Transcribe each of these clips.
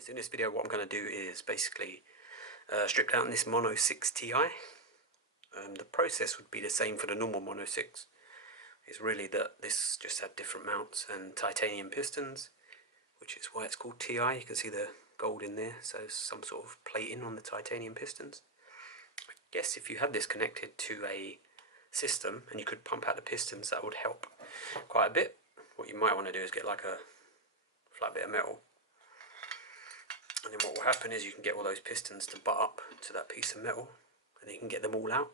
Yes, in this video what I'm going to do is basically strip down this Mono 6 Ti. The process would be the same for the normal Mono 6. It's really that this just had different mounts and titanium pistons, which is why it's called Ti. You can see the gold in there, so some sort of plating on the titanium pistons. I guess if you had this connected to a system and you could pump out the pistons, that would help quite a bit. What you might want to do is get like a flat bit of metal, and then what will happen is you can get all those pistons to butt up to that piece of metal, and you can get them all out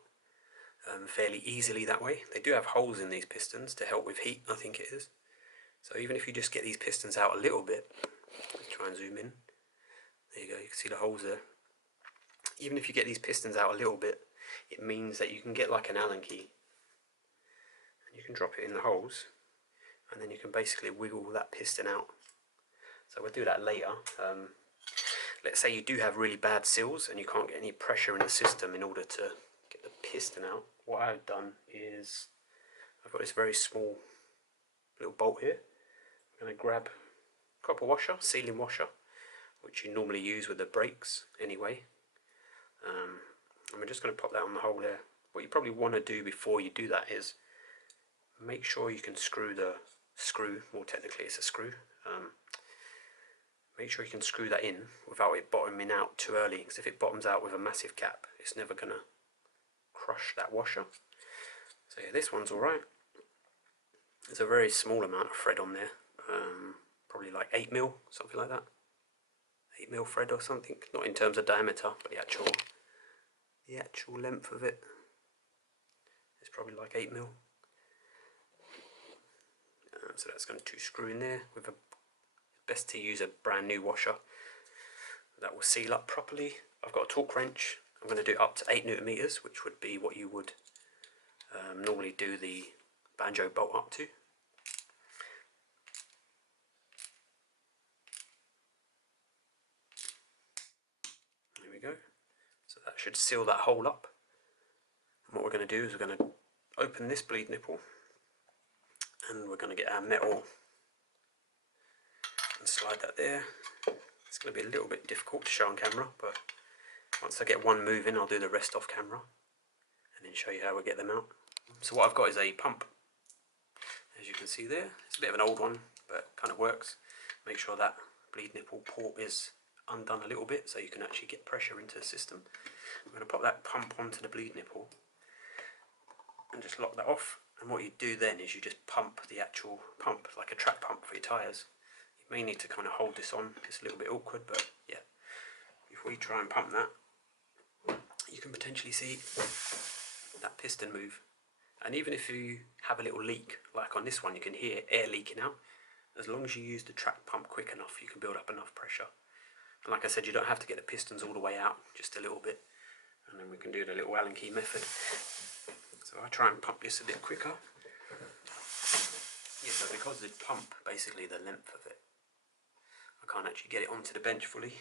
fairly easily that way. They do have holes in these pistons to help with heat, I think it is. So even if you just get these pistons out a little bit, let's try and zoom in. There you go, you can see the holes there. Even if you get these pistons out a little bit, it means that you can get like an Allen key, and you can drop it in the holes, and then you can basically wiggle that piston out. So we'll do that later. Let's say you do have really bad seals and you can't get any pressure in the system in order to get the piston out. What I've done is I've got this very small little bolt here. I'm going to grab a copper washer, sealing washer, which you normally use with the brakes anyway. And we're just going to pop that on the hole there. What you probably want to do before you do that is make sure you can screw the screw, more technically it's a screw. Make sure you can screw that in without it bottoming out too early, because if it bottoms out with a massive gap, it's never going to crush that washer. So yeah, this one's alright. There's a very small amount of thread on there, probably like 8mm, something like that. 8mm thread or something, not in terms of diameter, but the actual length of it is probably like 8mm. So that's going to screw in there with a best to use a brand new washer that will seal up properly. I've got a torque wrench. I'm going to do up to 8 Nm, which would be what you would normally do the banjo bolt up to. There we go. So that should seal that hole up. And what we're going to do is we're going to open this bleed nipple, and we're going to get our metal and slide that there. It's going to be a little bit difficult to show on camera, but once I get one moving, I'll do the rest off camera and then show you how we get them out. So what I've got is a pump, as you can see there. It's a bit of an old one, but kind of works. Make sure that bleed nipple port is undone a little bit so you can actually get pressure into the system. I'm going to pop that pump onto the bleed nipple and just lock that off. And what you do then is you just pump the actual pump, like a track pump for your tyres. You may need to kind of hold this on, it's a little bit awkward, but yeah. Before you try and pump that, you can potentially see that piston move. And even if you have a little leak, like on this one, you can hear air leaking out. As long as you use the track pump quick enough, you can build up enough pressure. And like I said, you don't have to get the pistons all the way out, just a little bit. And then we can do the little Allen key method. So I try and pump this a bit quicker. Yeah, so because the pump, basically the length of it, I can't actually get it onto the bench fully.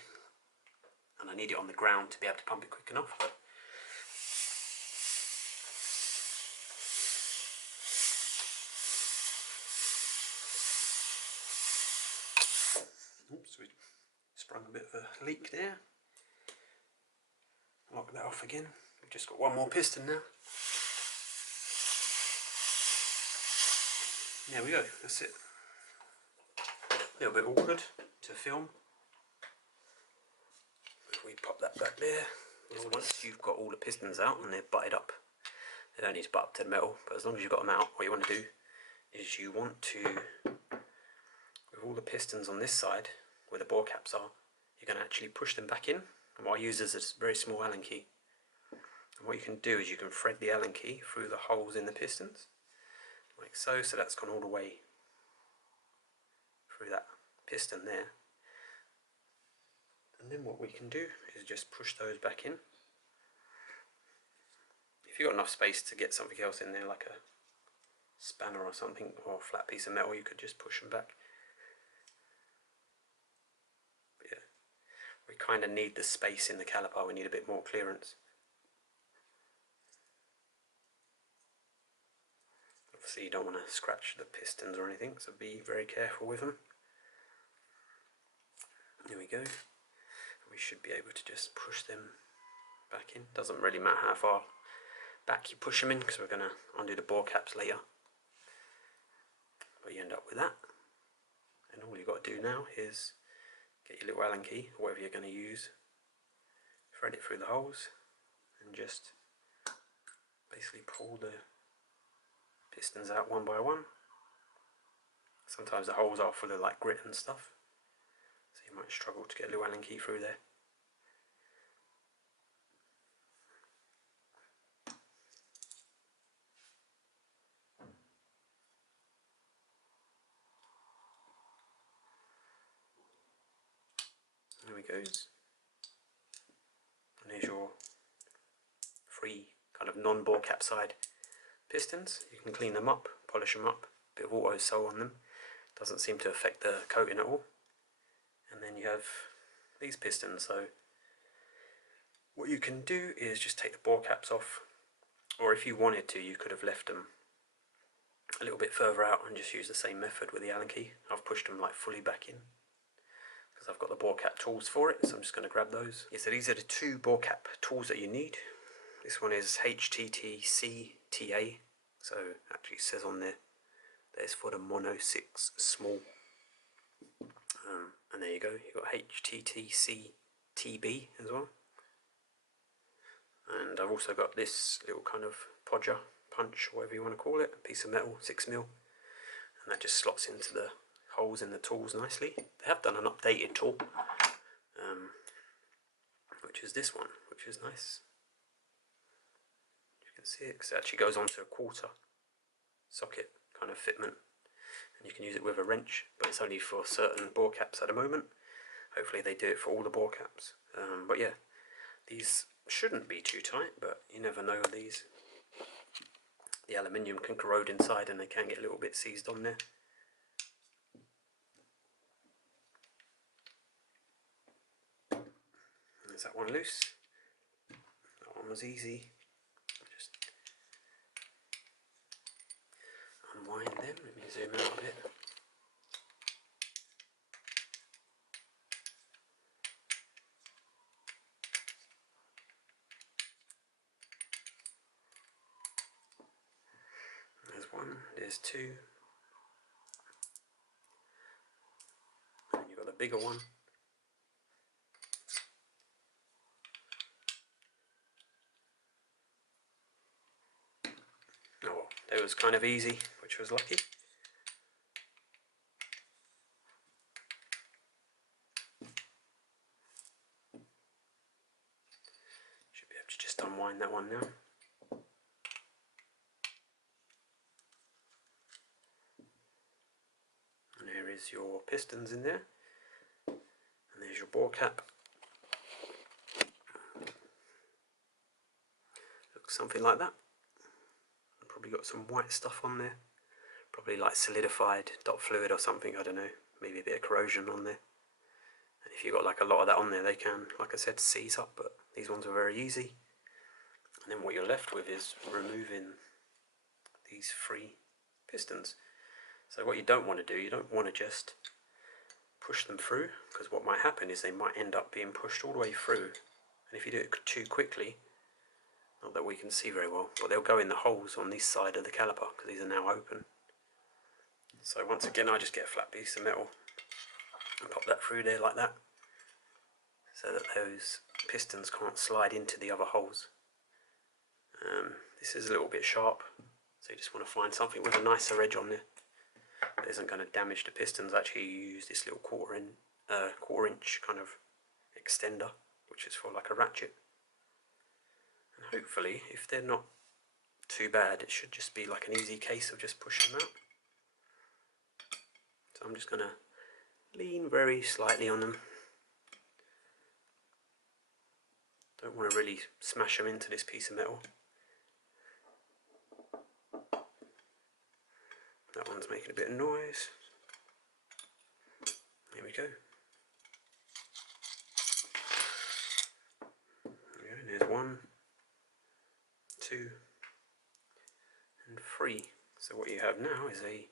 And I need it on the ground to be able to pump it quick enough. But oops, we sprung a bit of a leak there. Lock that off again. We've just got one more piston now. There we go, that's it. A little bit awkward to film. If we pop that back there, once you've got all the pistons out and they're butted up, they don't need to butt up to the metal, but as long as you've got them out, what you want to do is you want to, with all the pistons on this side, where the bore caps are, you're going to actually push them back in. And what I use is a very small Allen key. And what you can do is you can thread the Allen key through the holes in the pistons, like so. So that's gone all the way through that piston there. And then what we can do is just push those back in. If you've got enough space to get something else in there, like a spanner or something, or a flat piece of metal, you could just push them back. But yeah, we kind of need the space in the caliper, we need a bit more clearance. Obviously you don't want to scratch the pistons or anything, so be very careful with them. There we go. should be able to just push them back in. Doesn't really matter how far back you push them in, because we're going to undo the bore caps later. But you end up with that. And all you've got to do now is get your little Allen key, or whatever you're going to use, thread it through the holes, and just basically pull the pistons out one by one. Sometimes the holes are full of like grit and stuff, so you might struggle to get a little Allen key through there. There he goes. And there's your three kind of non-bore cap side pistons. You can clean them up, polish them up, a bit of auto sol on them. Doesn't seem to affect the coating at all. And then you have these pistons. So what you can do is just take the bore caps off, or if you wanted to, you could have left them a little bit further out and just use the same method with the Allen key. I've pushed them like fully back in because I've got the bore cap tools for it, so I'm just going to grab those. Yeah, so these are the two bore cap tools that you need. This one is HTTCTA, so actually it says on there that it's for the Mono 6 small. And there you go, you've got HTTCTB as well. And I've also got this little kind of podger, punch, whatever you want to call it, a piece of metal, 6mm, and that just slots into the holes in the tools nicely. They have done an updated tool, which is this one, which is nice. You can see it, because it actually goes onto a quarter socket kind of fitment, and you can use it with a wrench, but it's only for certain bore caps at the moment. Hopefully they do it for all the bore caps. But yeah, these shouldn't be too tight, but you never know with these. The aluminium can corrode inside and they can get a little bit seized on there. There's that one loose. That one was easy. Just unwind them. Let me zoom out a bit. There's one, there's two, and you've got the bigger one. Oh well, that was kind of easy, which was lucky. Should be able to just unwind that one now. And there is your pistons in there, and there's your bore cap. Looks something like that. Probably got some white stuff on there, probably like solidified dot fluid or something, I don't know, maybe a bit of corrosion on there. And if you've got like a lot of that on there, they can, like I said, seize up, but these ones are very easy. And then what you're left with is removing these three pistons. So what you don't want to do, you don't want to just push them through, because what might happen is they might end up being pushed all the way through, and if you do it too quickly, not that we can see very well, but they'll go in the holes on this side of the caliper, because these are now open. So once again, I just get a flat piece of metal and pop that through there like that, so that those pistons can't slide into the other holes. This is a little bit sharp, so you just want to find something with a nicer edge on there that isn't going to damage the pistons. Actually, you use this little quarter inch kind of extender, which is for like a ratchet. And hopefully, if they're not too bad, it should just be like an easy case of just pushing them out. So I'm just going to lean very slightly on them. Don't want to really smash them into this piece of metal. That one's making a bit of noise. Here we go. There's 1, 2, and 3. So what you have now is a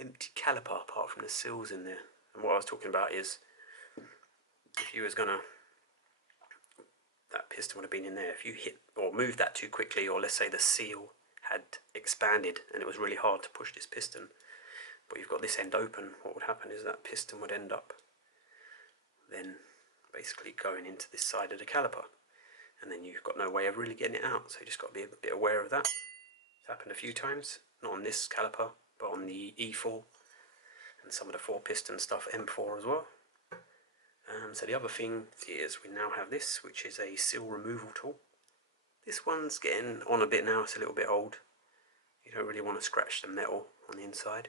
empty caliper apart from the seals in there. And what I was talking about is if you was gonna, that piston would have been in there. If you hit or moved that too quickly, or let's say the seal had expanded and it was really hard to push this piston, but you've got this end open, what would happen is that piston would end up then basically going into this side of the caliper, and then you've got no way of really getting it out. So you just got to be a bit aware of that. It's happened a few times, not on this caliper, but on the E4 and some of the 4-piston stuff, M4 as well. So the other thing is we now have this, which is a seal removal tool. This one's getting on a bit now, it's a little bit old. You don't really want to scratch the metal on the inside.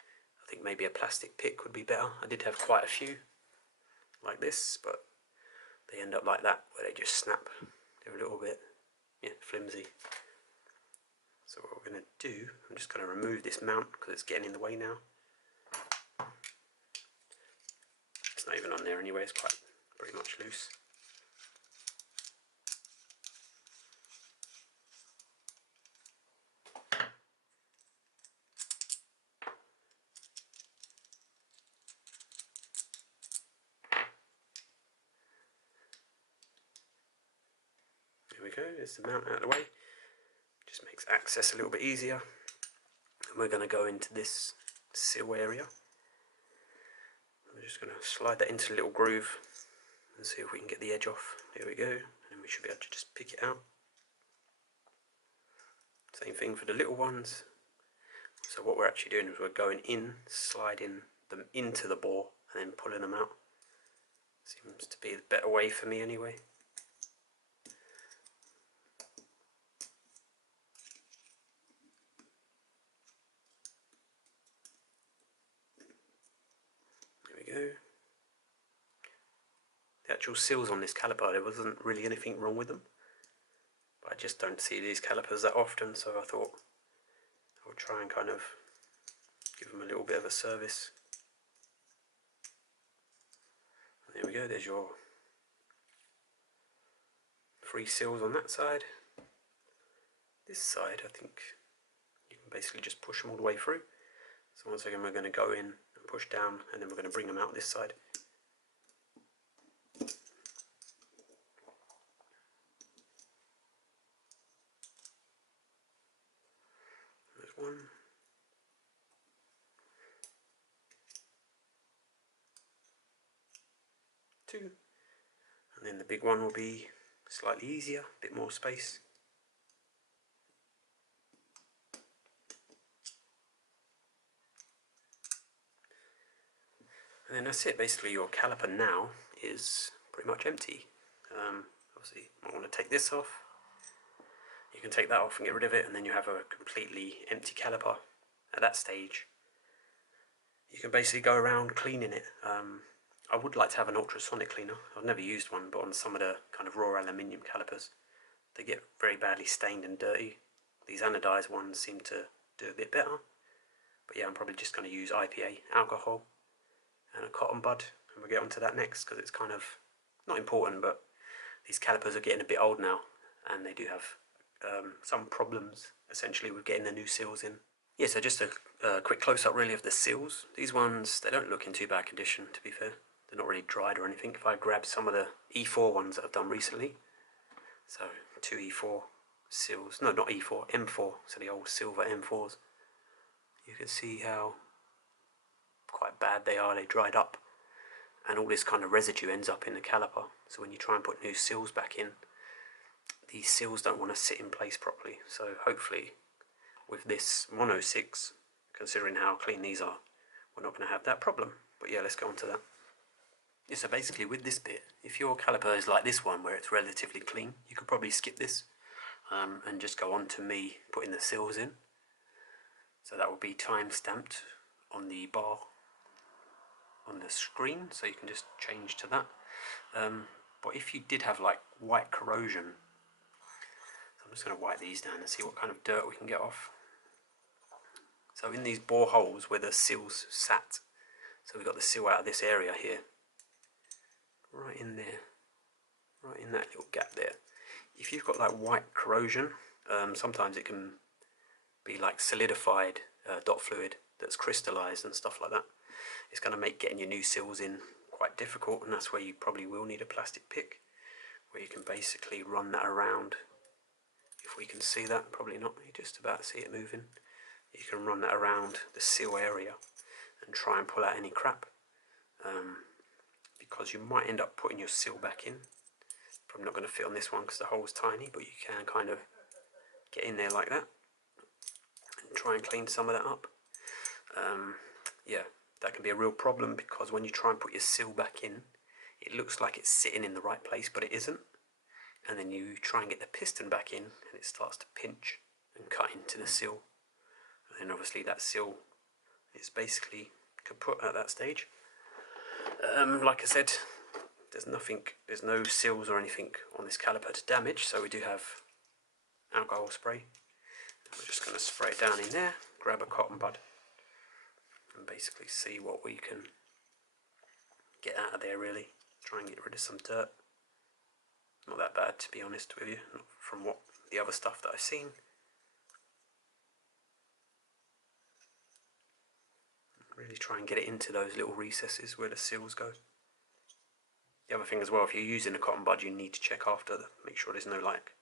I think maybe a plastic pick would be better. I did have quite a few like this, but they end up like that, where they just snap. They're a little bit, flimsy. So what we're going to do, I'm just going to remove this mount because it's getting in the way now. It's not even on there anyway, it's pretty much loose. There we go, there's the mount out of the way. Just makes access a little bit easier. And we're going to go into this seal area. I'm just going to slide that into a little groove and see if we can get the edge off. There we go, and we should be able to just pick it out. Same thing for the little ones. So what we're actually doing is we're going in, sliding them into the bore and then pulling them out. Seems to be the better way for me anyway. Go. The actual seals on this caliper, there wasn't really anything wrong with them, but I just don't see these calipers that often, so I thought I would try and kind of give them a little bit of a service. There we go, there's your 3 seals on that side. This side, I think you can basically just push them all the way through. So once again we're going to go in, push down, and then we're going to bring them out this side. There's 1. 2. And then the big one will be slightly easier, a bit more space. And then that's it, basically your caliper now is pretty much empty. Obviously you might want to take this off. You can take that off and get rid of it, and then you have a completely empty caliper. At that stage you can basically go around cleaning it. I would like to have an ultrasonic cleaner. I've never used one, but on some of the kind of raw aluminium calipers they get very badly stained and dirty. These anodized ones seem to do a bit better. But yeah, I'm probably just going to use IPA, alcohol, and a cotton bud, and we'll get onto that next because it's kind of not important, but these calipers are getting a bit old now and they do have some problems essentially with getting the new seals in. Yeah, so just a quick close-up really of the seals. These ones, they don't look in too bad condition, to be fair. They're not really dried or anything. If I grab some of the E4 ones that I've done recently, so 2 E4 seals, no, not E4, M4, so the old silver M4s, you can see how quite bad they are. They dried up, and all this kind of residue ends up in the caliper. So when you try and put new seals back in, these seals don't want to sit in place properly. So hopefully with this Mono 6, considering how clean these are, we're not going to have that problem. But yeah, let's go on to that. Yeah, so basically with this bit, if your caliper is like this one where it's relatively clean, you could probably skip this and just go on to me putting the seals in. So that will be time stamped on the bar on the screen, so you can just change to that. But if you did have like white corrosion, so I'm just going to wipe these down and see what kind of dirt we can get off. So in these bore holes where the seals sat, so we've got the seal out of this area here, right in there, right in that little gap there. If you've got like white corrosion, sometimes it can be like solidified dot fluid that's crystallized and stuff like that. It's going to make getting your new seals in quite difficult, and that's where you probably will need a plastic pick, where you can basically run that around. If we can see that, probably not, you just about see it moving. You can run that around the seal area and try and pull out any crap, because you might end up putting your seal back in. Probably not going to fit on this one because the hole's tiny, but you can kind of get in there like that and try and clean some of that up. Yeah, that can be a real problem, because when you try and put your seal back in, it looks like it's sitting in the right place, but it isn't. And then you try and get the piston back in, and it starts to pinch and cut into the seal. And obviously that seal is basically kaput at that stage. Like I said, there's no seals or anything on this caliper to damage, so we do have alcohol spray. We're just going to spray it down in there, grab a cotton bud, and basically see what we can get out of there really. Try and get rid of some dirt. Not that bad, to be honest with you, not from what the other stuff that I've seen. Really try and get it into those little recesses where the seals go. The other thing as well, if you're using a cotton bud, you need to check after, make sure there's no like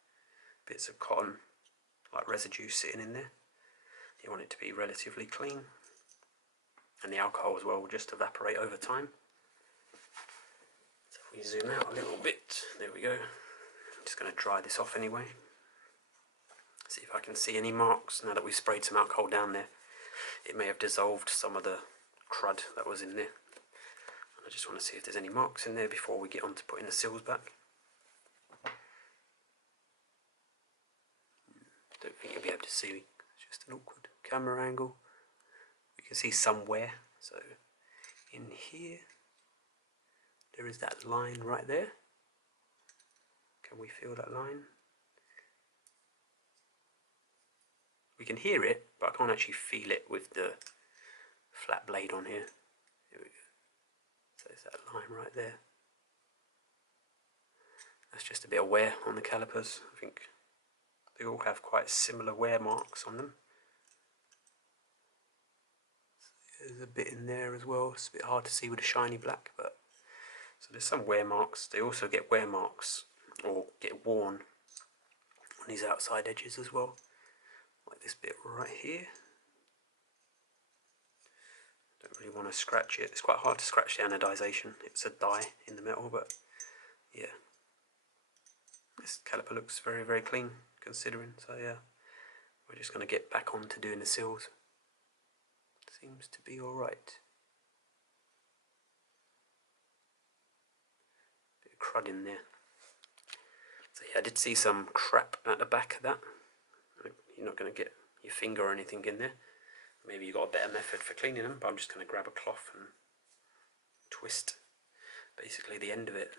bits of cotton, like residue sitting in there. You want it to be relatively clean. And the alcohol as well will just evaporate over time. So if we zoom out a little bit, there we go. I'm just going to dry this off anyway. See if I can see any marks now that we've sprayed some alcohol down there. It may have dissolved some of the crud that was in there. I just want to see if there's any marks in there before we get on to putting the seals back. Don't think you'll be able to see, it's just an awkward camera angle. We can see somewhere, so in here there is that line right there. Can we feel that line? We can hear it, but I can't actually feel it with the flat blade on here. Here we go. So there's that line right there. That's just a bit of wear on the calipers. I think they all have quite similar wear marks on them. There's a bit in there as well. It's a bit hard to see with the shiny black, but so there's some wear marks. They also get wear marks or get worn on these outside edges as well, like this bit right here. Don't really want to scratch it. It's quite hard to scratch the anodization. It's a dye in the metal, but yeah, this caliper looks very, very clean considering. So yeah, we're just going to get back on to doing the seals. Seems to be alright. Bit of crud in there. So yeah, I did see some crap at the back of that. You're not going to get your finger or anything in there. Maybe you've got a better method for cleaning them, but I'm just going to grab a cloth and twist basically the end of it.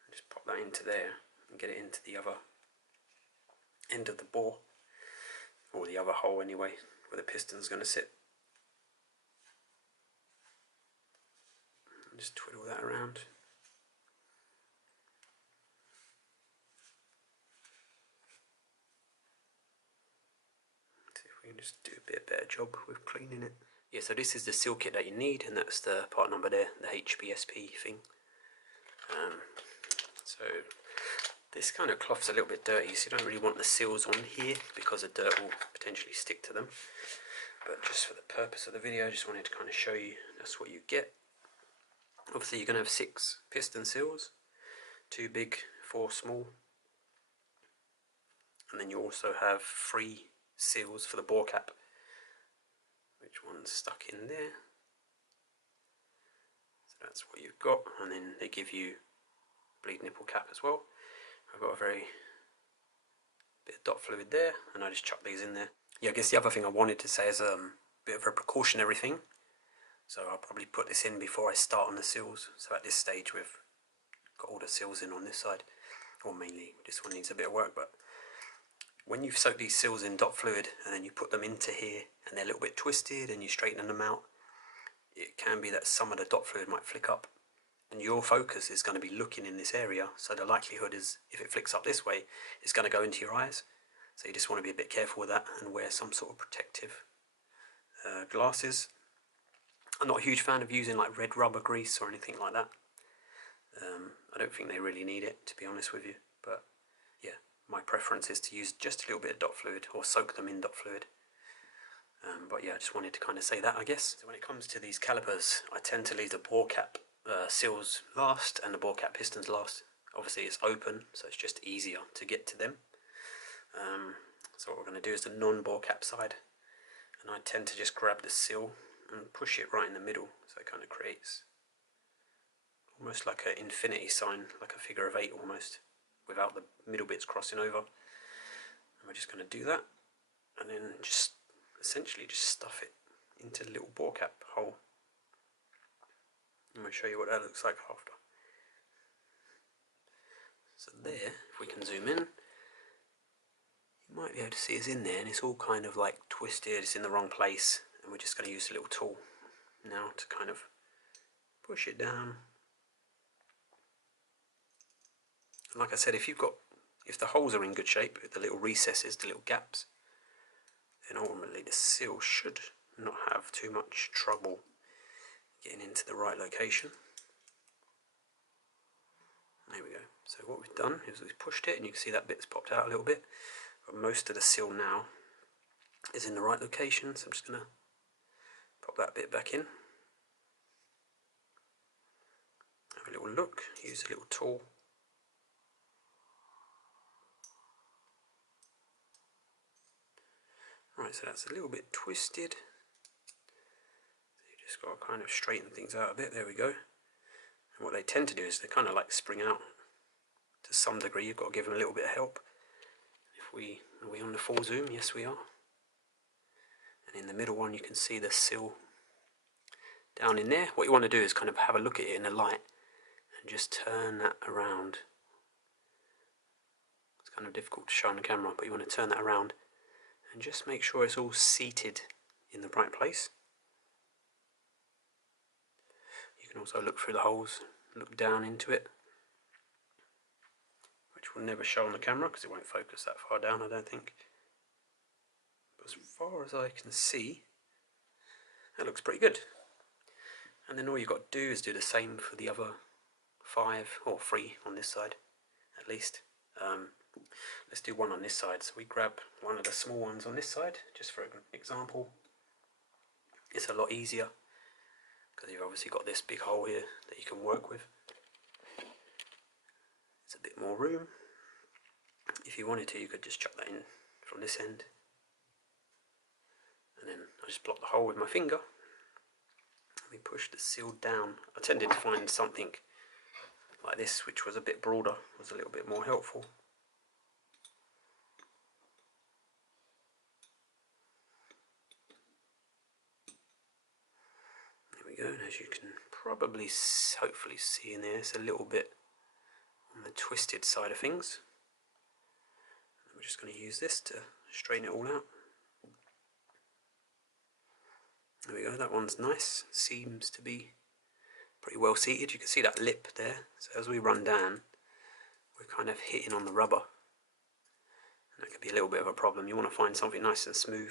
And just pop that into there and get it into the other end of the bore, or the other hole anyway, where the piston's going to sit. And just twiddle that around. See if we can just do a bit better job with cleaning it. Yeah, so this is the seal kit that you need, and that's the part number there, the HBSP thing. So this kind of cloth's a little bit dirty, so you don't really want the seals on here because the dirt will potentially stick to them. But just for the purpose of the video, I just wanted to kind of show you that's what you get. Obviously you're going to have 6 piston seals, 2 big, 4 small, and then you also have 3 seals for the bore cap, which one's stuck in there. So that's what you've got, and then they give you bleed nipple cap as well. I've got a very bit of dot fluid there, and I just chuck these in there. Yeah, I guess the other thing I wanted to say is a bit of a precautionary thing. So I'll probably put this in before I start on the seals. So at this stage we've got all the seals in on this side, or mainly this one needs a bit of work, but when you've soaked these seals in dot fluid and then you put them into here and they're a little bit twisted and you straighten them out, it can be that some of the dot fluid might flick up, and your focus is going to be looking in this area, so the likelihood is if it flicks up this way it's going to go into your eyes. So you just want to be a bit careful with that and wear some sort of protective glasses. I'm not a huge fan of using like red rubber grease or anything like that. I don't think they really need it, to be honest with you, but yeah, my preference is to use just a little bit of dot fluid or soak them in dot fluid. But yeah, I just wanted to kind of say that, I guess. So when it comes to these calipers, I tend to leave the bore cap seals last and the bore cap pistons last. Obviously it's open, so it's just easier to get to them. So what we're going to do is the non-bore cap side, and I tend to just grab the seal and push it right in the middle, so it kind of creates almost like an infinity sign, like a figure of 8 almost, without the middle bits crossing over. And we're just going to do that, and then just essentially just stuff it into the little bore cap hole. I'm going to show you what that looks like after. So there, if we can zoom in, you might be able to see it's in there, and it's all kind of like twisted, it's in the wrong place, and we're just going to use a little tool now to kind of push it down. And like I said, if the holes are in good shape, the little recesses, the little gaps, then ultimately the seal should not have too much trouble getting into the right location. There we go. So what we've done is we've pushed it, and you can see that bit's popped out a little bit, but most of the seal now is in the right location, so I'm just going to pop that bit back in. Have a little look, use a little tool. Right, so that's a little bit twisted. So you just got to kind of straighten things out a bit. There we go. And what they tend to do is they kind of like spring out to some degree. You've got to give them a little bit of help. Are we on the full zoom? Yes, we are. And in the middle one, you can see the seal down in there. What you want to do is kind of have a look at it in the light and just turn that around. It's kind of difficult to show on the camera, but you want to turn that around and just make sure it's all seated in the right place. You can also look through the holes, look down into it, which will never show on the camera because it won't focus that far down, I don't think. But as far as I can see, that looks pretty good. And then all you've got to do is do the same for the other 5 or 3 on this side, at least. Let's do one on this side. So we grab one of the small ones on this side, just for an example. It's a lot easier because you've obviously got this big hole here that you can work with. It's a bit more room. If you wanted to, you could just chuck that in from this end. And then I just block the hole with my finger. We push the seal down. I tended to find something like this, which was a bit broader, was a little bit more helpful. There we go, and as you can probably hopefully see in there, it's a little bit on the twisted side of things. And we're just going to use this to straighten it all out. There we go, that one's nice, seems to be pretty well seated. You can see that lip there, so as we run down, we're kind of hitting on the rubber. And that could be a little bit of a problem. You want to find something nice and smooth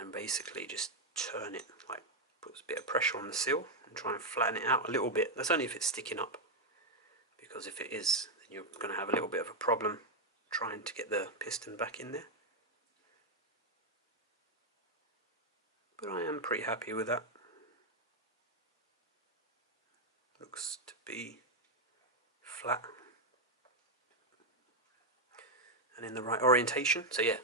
and basically just turn it, like put a bit of pressure on the seal and try and flatten it out a little bit. That's only if it's sticking up, because if it is, then you're going to have a little bit of a problem trying to get the piston back in there. But I am pretty happy with that. Looks to be flat and in the right orientation. So yeah,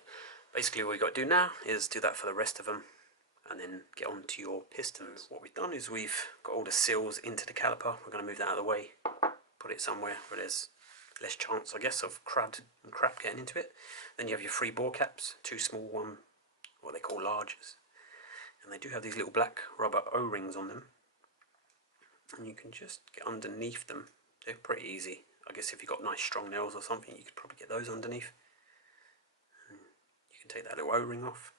basically what we've got to do now is do that for the rest of them and then get on to your pistons. What we've done is we've got all the seals into the caliper. We're going to move that out of the way, put it somewhere where there's less chance, I guess, of crud and crap getting into it. Then you have your 3 bore caps, 2 small, 1 what they call larges. And they do have these little black rubber O-rings on them. And you can just get underneath them. They're pretty easy. I guess if you've got nice strong nails or something, you could probably get those underneath. And you can take that little O-ring off.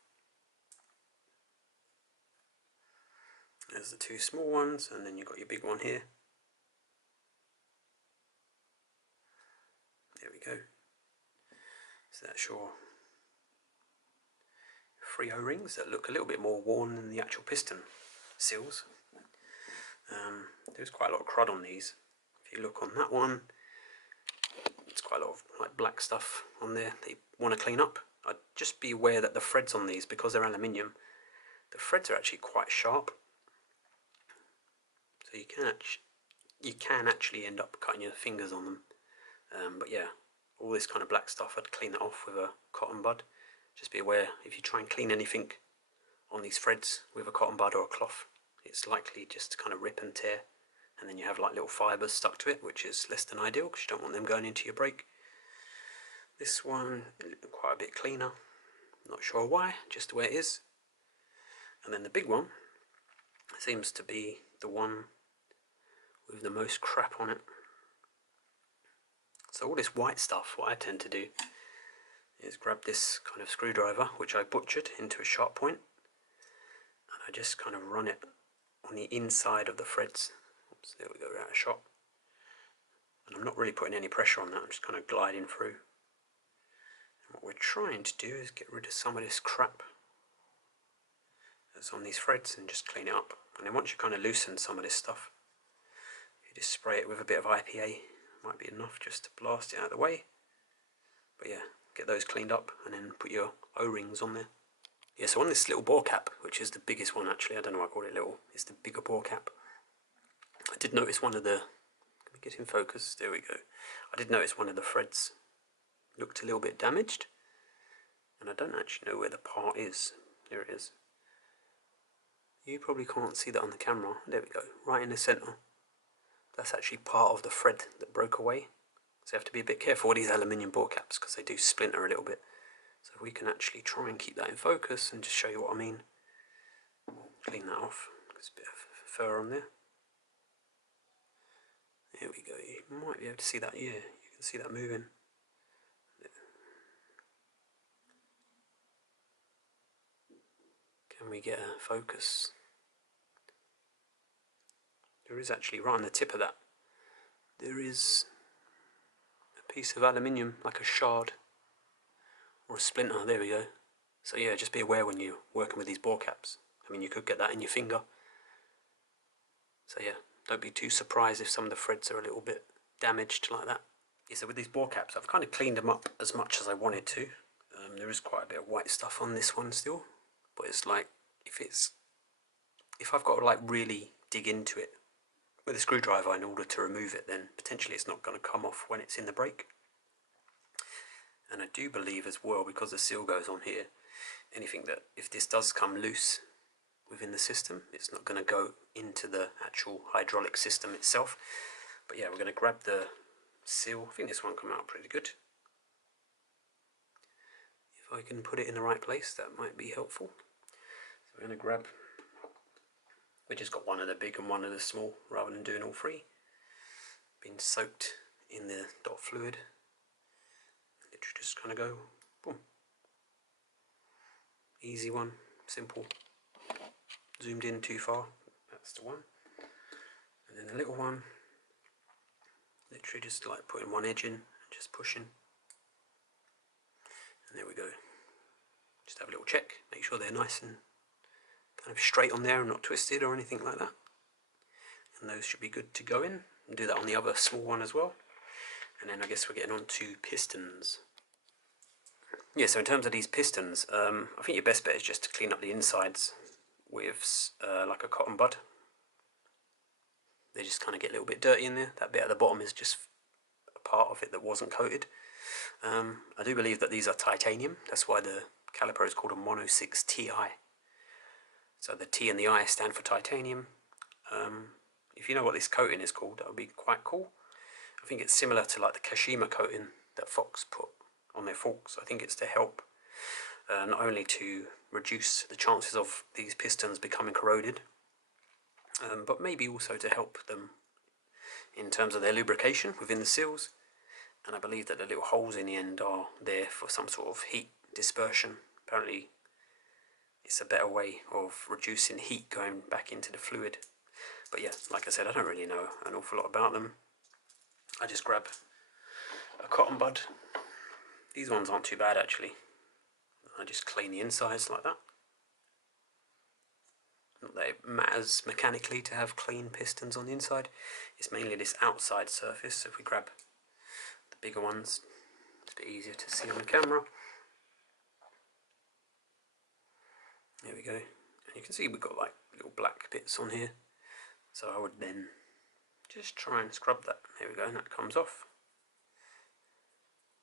There's the 2 small ones, and then you've got your big one here. There we go. So that's your 3 O-rings that look a little bit more worn than the actual piston. seals. There's quite a lot of crud on these. If you look on that one, it's quite a lot of like black stuff on there that you want to clean up. I'd just be aware that the threads on these, because they're aluminium, the threads are actually quite sharp. So you can actually end up cutting your fingers on them. But yeah, all this kind of black stuff, I'd clean that off with a cotton bud. Just be aware, if you try and clean anything on these threads with a cotton bud or a cloth, it's likely just to kind of rip and tear, and then you have like little fibres stuck to it, which is less than ideal because you don't want them going into your brake. This one, quite a bit cleaner, not sure why, just the way it is. And then the big one seems to be the one with the most crap on it. So all this white stuff, what I tend to do is grab this kind of screwdriver, which I butchered into a sharp point, and I just kind of run it on the inside of the threads. Oops, there we go, out of shot. And I'm not really putting any pressure on that, I'm just kind of gliding through. And what we're trying to do is get rid of some of this crap that's on these threads and just clean it up. And then once you kind of loosen some of this stuff, you just spray it with a bit of IPA. Might be enough just to blast it out of the way. But yeah, get those cleaned up and then put your O-rings on there. Yeah, so on this little bore cap, which is the biggest one actually, I don't know why I call it little, it's the bigger bore cap. I did notice one of the, can we get in focus? There we go. I did notice one of the threads looked a little bit damaged, and I don't actually know where the part is. There it is. You probably can't see that on the camera. There we go, right in the centre. That's actually part of the thread that broke away. So you have to be a bit careful with these aluminium bore caps because they do splinter a little bit. So we can actually try and keep that in focus and just show you what I mean. Clean that off. There's a bit of fur on there. There we go. You might be able to see that. Yeah, you can see that moving. Can we get a focus? There is actually, right on the tip of that, there is a piece of aluminium, like a shard or a splinter. There we go. So yeah, just be aware when you're working with these bore caps. I mean, you could get that in your finger. So yeah, don't be too surprised if some of the threads are a little bit damaged like that. Yeah, so with these bore caps, I've kind of cleaned them up as much as I wanted to. There is quite a bit of white stuff on this one still, but it's like, if I've got to like really dig into it with a screwdriver in order to remove it, then potentially it's not going to come off when it's in the brake. And I do believe as well, because the seal goes on here, anything that, if this does come loose within the system, it's not going to go into the actual hydraulic system itself. But yeah, we're going to grab the seal. I think this one came out pretty good. If I can put it in the right place, that might be helpful. So we're going to grab, we just got one of the big and one of the small, rather than doing all three. Been soaked in the dot fluid. Literally just kind of go, boom. Easy one, simple. Zoomed in too far, that's the one. And then the little one, literally just like putting one edge in and just pushing. And there we go. Just have a little check, make sure they're nice and kind of straight on there and not twisted or anything like that. And those should be good to go in. And do that on the other small one as well. And then I guess we're getting on to pistons. Yeah, so in terms of these pistons, I think your best bet is just to clean up the insides with like a cotton bud. They just kind of get a little bit dirty in there. That bit at the bottom is just a part of it that wasn't coated. I do believe that these are titanium. That's why the caliper is called a Mono 6 Ti. So the T and the I stand for titanium. If you know what this coating is called, that would be quite cool. I think it's similar to like the Kashima coating that Fox put on their forks. I think it's to help not only to reduce the chances of these pistons becoming corroded, but maybe also to help them in terms of their lubrication within the seals. And I believe that the little holes in the end are there for some sort of heat dispersion. Apparently it's a better way of reducing heat going back into the fluid. But yeah, like I said, I don't really know an awful lot about them. I just grab a cotton bud. These ones aren't too bad actually. I just clean the insides like that. not that it matters mechanically to have clean pistons on the inside. It's mainly this outside surface. So if we grab the bigger ones, it's a bit easier to see on the camera. There we go. And you can see we've got like little black bits on here. So I would then just try and scrub that. There we go, and that comes off.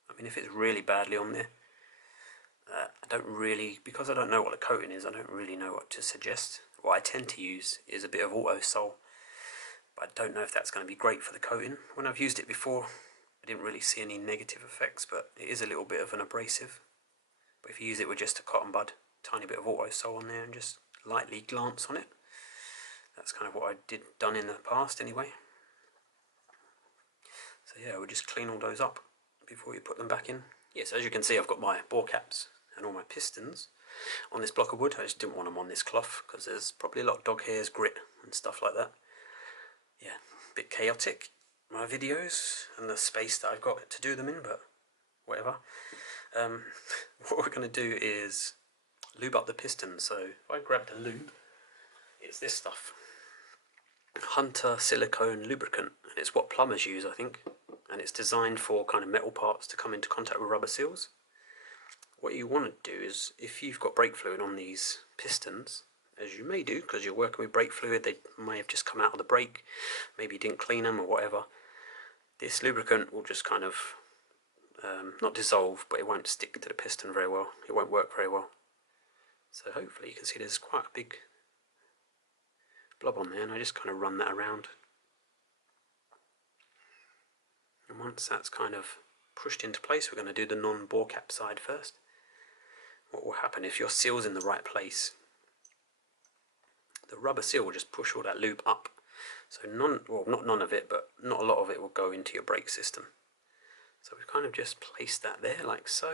I mean, if it's really badly on there, I don't really, because I don't know what the coating is, I don't really know what to suggest. What I tend to use is a bit of auto sol, but I don't know if that's going to be great for the coating. When I've used it before, I didn't really see any negative effects, but it is a little bit of an abrasive. But if you use it with just a cotton bud, tiny bit of auto sol on there and just lightly glance on it, that's kind of what I done in the past anyway. So yeah, we'll just clean all those up before you put them back in. Yes, as you can see, I've got my bore caps and all my pistons on this block of wood. I just didn't want them on this cloth because there's probably a lot of dog hairs, grit and stuff like that. Yeah, a bit chaotic, my videos and the space that I've got to do them in, but whatever. What we're going to do is lube up the pistons. So if I grab the lube, it's this stuff. Hunter silicone lubricant, and it's what plumbers use, I think, and it's designed for kind of metal parts to come into contact with rubber seals. What you want to do is, if you've got brake fluid on these pistons, as you may do because you're working with brake fluid, they may have just come out of the brake, maybe you didn't clean them or whatever, this lubricant will just kind of not dissolve, but it won't stick to the piston very well, it won't work very well. So hopefully you can see there's quite a big blob on there, and I just kind of run that around. And once that's kind of pushed into place, we're going to do the non-bore cap side first. What will happen if your seal's in the right place, the rubber seal will just push all that lube up. So not none of it, but not a lot of it will go into your brake system. So we've kind of just placed that there like so.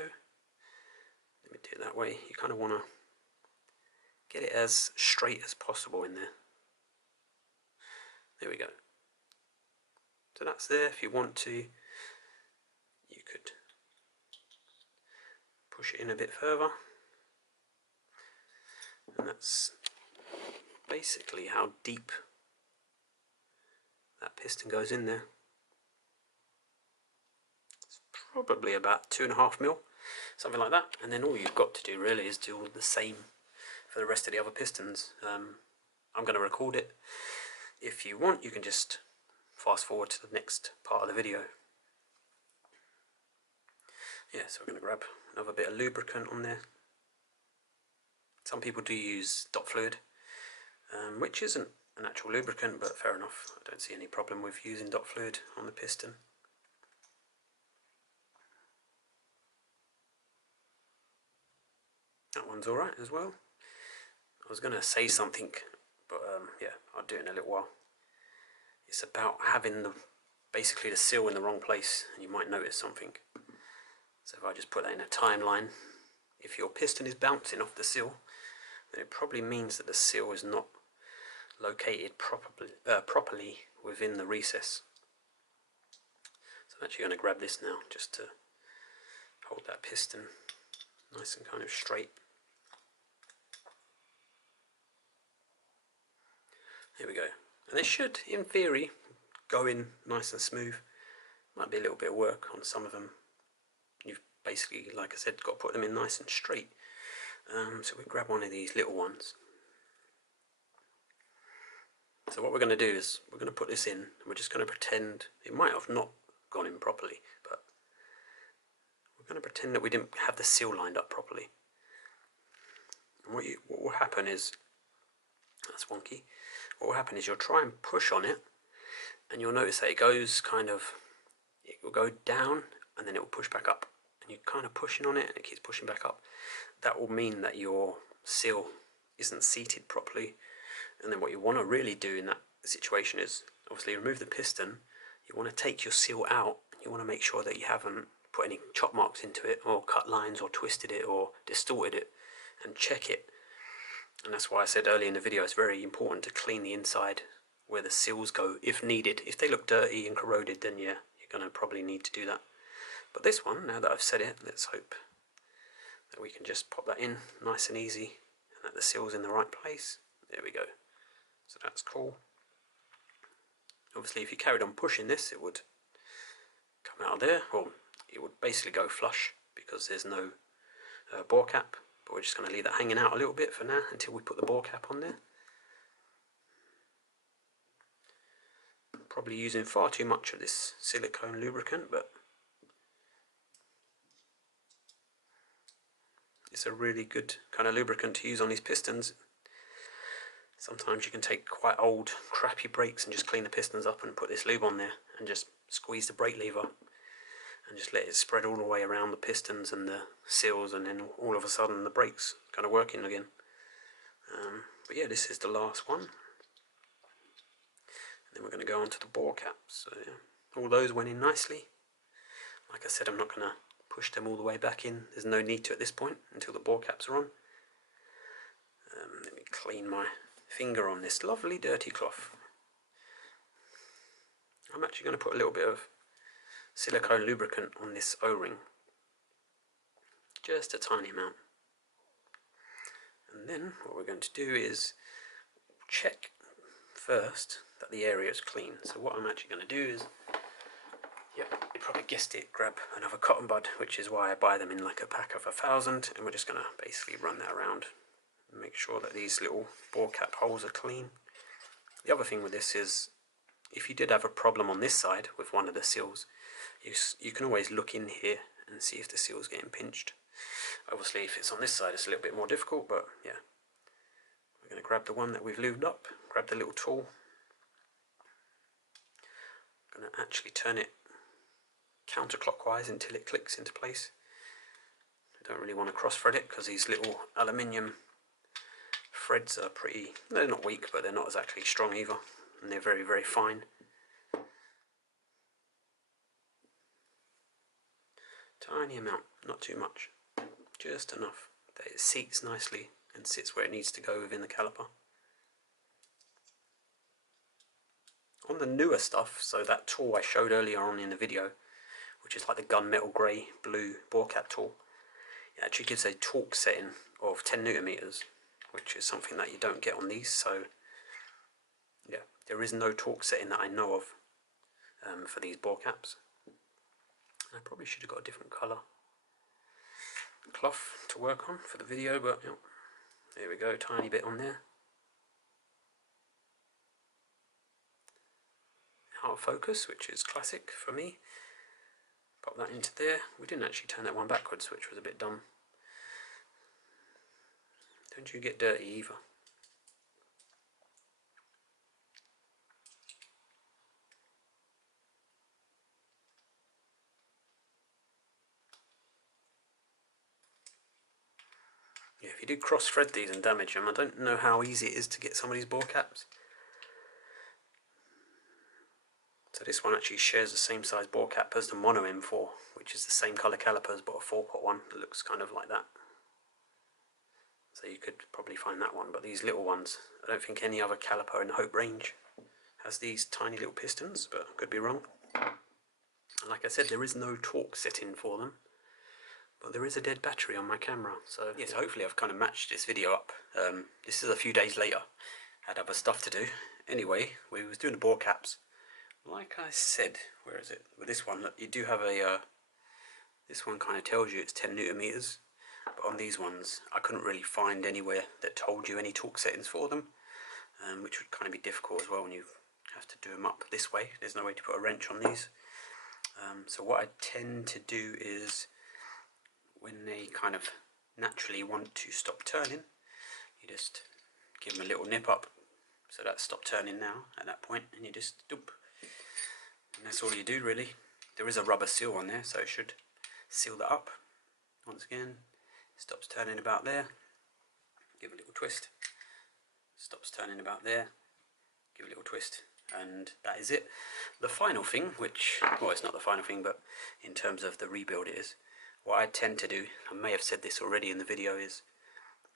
Let me do it that way. You kind of want to get it as straight as possible in there. There we go. So that's there. If you want to, you could push it in a bit further. And that's basically how deep that piston goes in there. It's probably about 2.5 mil, something like that. And then all you've got to do really is do all the same for the rest of the other pistons. I'm going to record it. If you want, you can just fast forward to the next part of the video. Yeah, so we're going to grab another bit of lubricant on there. Some people do use dot fluid, which isn't an actual lubricant, but fair enough. I don't see any problem with using dot fluid on the piston. That one's alright as well. I was going to say something, but yeah, I'll do it in a little while. It's about having basically the seal in the wrong place, and you might notice something. So if I just put that in a timeline, if your piston is bouncing off the seal, then it probably means that the seal is not located properly within the recess. So I'm actually going to grab this now just to hold that piston nice and kind of straight. There we go. And they should, in theory, go in nice and smooth. Might be a little bit of work on some of them. You've basically, like I said, got to put them in nice and straight. So we grab one of these little ones. So what we're going to do is we're going to put this in, and we're just going to pretend it might have not gone in properly, but we're going to pretend that we didn't have the seal lined up properly. And what will happen is, that's wonky. What will happen is you'll try and push on it, and you'll notice that it goes kind of, it will go down and then it will push back up, and you're kind of pushing on it and it keeps pushing back up. That will mean that your seal isn't seated properly, and then what you want to really do in that situation is obviously remove the piston. You want to take your seal out. You want to make sure that you haven't put any chop marks into it or cut lines or twisted it or distorted it, and check it. And that's why I said earlier in the video it's very important to clean the inside where the seals go if needed. If they look dirty and corroded, then yeah, you're going to probably need to do that. But this one, now that I've said it, let's hope that we can just pop that in nice and easy and that the seal's in the right place. There we go. So that's cool. Obviously if you carried on pushing this, it would come out of there, or it would basically go flush because there's no bore cap, but we're just going to leave that hanging out a little bit for now until we put the bore cap on there. Probably using far too much of this silicone lubricant, but it's a really good kind of lubricant to use on these pistons. Sometimes you can take quite old crappy brakes and just clean the pistons up and put this lube on there and just squeeze the brake lever and just let it spread all the way around the pistons and the seals, and then all of a sudden the brakes kind of working again. But yeah, this is the last one. And then we're going to go on to the bore caps. So yeah, all those went in nicely. Like I said, I'm not going to push them all the way back in. There's no need to at this point until the bore caps are on. Let me clean my finger on this lovely dirty cloth. I'm actually going to put a little bit of silicone lubricant on this O-ring, just a tiny amount, and then what we're going to do is check first that the area is clean. So what I'm actually going to do is, yep, you probably guessed it, grab another cotton bud, which is why I buy them in like a pack of 1,000, and we're just going to basically run that around and make sure that these little bore cap holes are clean. The other thing with this is, if you did have a problem on this side with one of the seals, you can always look in here and see if the seal is getting pinched. Obviously if it's on this side it's a little bit more difficult, but yeah. We're going to grab the one that we've lubed up, grab the little tool. I'm going to actually turn it counterclockwise until it clicks into place. I don't really want to cross thread it because these little aluminium threads are pretty, they're not weak, but they're not exactly strong either, and they're very, very fine. Tiny amount, not too much, just enough that it seats nicely and sits where it needs to go within the caliper. On the newer stuff, so that tool I showed earlier on in the video, which is like the gunmetal grey blue bore cap tool, it actually gives a torque setting of 10 newton meters, which is something that you don't get on these. So yeah, there is no torque setting that I know of for these bore caps. I probably should have got a different colour cloth to work on for the video, but you know, there we go, tiny bit on there. Out of focus, which is classic for me. Pop that into there. We didn't actually turn that one backwards, which was a bit dumb. Don't you get dirty either. Yeah, if you do cross thread these and damage them, I don't know how easy it is to get some of these bore caps. So this one actually shares the same size bore cap as the Mono M4, which is the same colour calipers but a 4-pot one that looks kind of like that. So you could probably find that one, but these little ones, I don't think any other caliper in the Hope range has these tiny little pistons, but I could be wrong. And like I said, there is no torque setting for them, but there is a dead battery on my camera. So yes, hopefully I've kind of matched this video up. This is a few days later. I had other stuff to do. Anyway, we was doing the bore caps. Like I said, where is it? With this one, look, you do have a, this one kind of tells you it's 10 newton meters, but on these ones, I couldn't really find anywhere that told you any torque settings for them, which would kind of be difficult as well when you have to do them up this way. There's no way to put a wrench on these. So what I tend to do is, when they kind of naturally want to stop turning, you just give them a little nip up. So that's stopped turning now at that point, and you just doop. And that's all you do really. There is a rubber seal on there, so it should seal that up. Once again, stops turning about there. Give a little twist. Stops turning about there. Give a little twist. And that is it. The final thing, which, well, it's not the final thing, but in terms of the rebuild it is, what I tend to do, I may have said this already in the video, is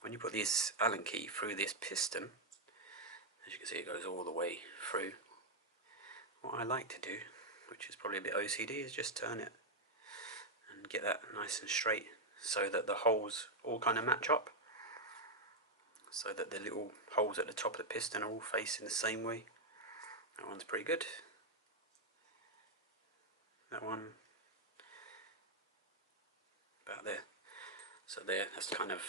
when you put this Allen key through this piston, as you can see it goes all the way through. What I like to do, which is probably a bit OCD, is just turn it and get that nice and straight so that the holes all kind of match up. so that the little holes at the top of the piston are all facing the same way. That one's pretty good. That one about there. So there, that's kind of,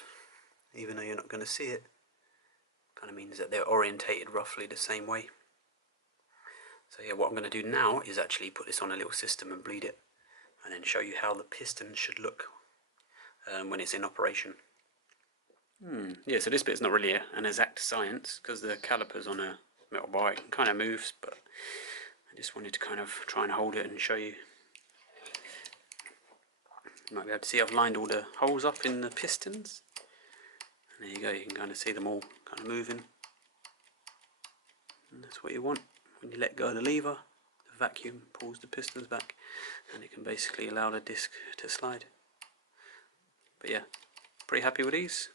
even though you're not going to see it, kind of means that they're orientated roughly the same way. So yeah, what I'm going to do now is actually put this on a little system and bleed it, and then show you how the piston should look when it's in operation. Yeah, so this bit's not really an exact science because the caliper's on a metal bar. It kind of moves, but I just wanted to kind of try and hold it and show you. You might be able to see I've lined all the holes up in the pistons. And there you go, you can kind of see them all kind of moving. And that's what you want. When you let go of the lever, the vacuum pulls the pistons back and it can basically allow the disc to slide. But yeah, pretty happy with these.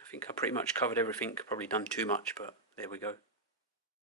I think I pretty much covered everything, probably done too much, but there we go.